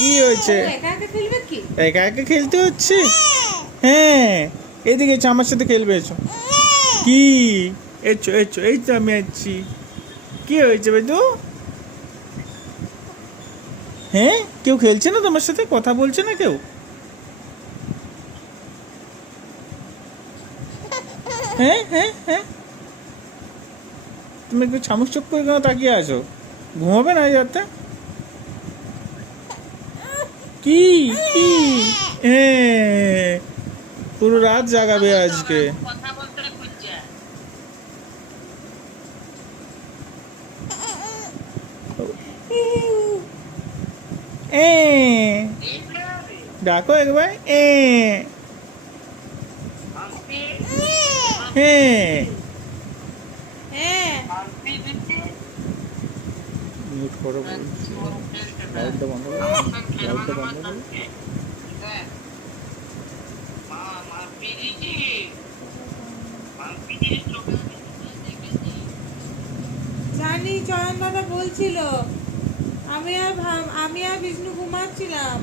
কি হয়েছে? একা একা খেলবে কি? একা একা খেলতে হচ্ছে? হ্যাঁ, এদিকে এসো, আমার সাথে খেলবে, এসো। কি? এসো এসো, এই তো আমি আছি। কি হয়েছে বেদু? হ্যাঁ, কেউ খেলছে না তোমার সাথে? কথা বলছে না কেউ? হ্যাঁ হ্যাঁ হ্যাঁ, তুমি একটু ছামুক চোখ করে কেন তাকিয়ে আছো? ঘুমাবে না এই রাতে? কি? কি? হ্যাঁ, পুরো রাত জাগাবে আজকে। কথা বলতে খুঁজছে। এ ডাকো একবার। হ্যাঁ, হ্যাঁ, মিউট করো বলছি। লাইটটা বন্ধ করো, লাইটটা বন্ধ করো। জানি চয়ন দাদা বলছিল। আমি আর বিষ্ণু ঘুমাচ্ছিলাম।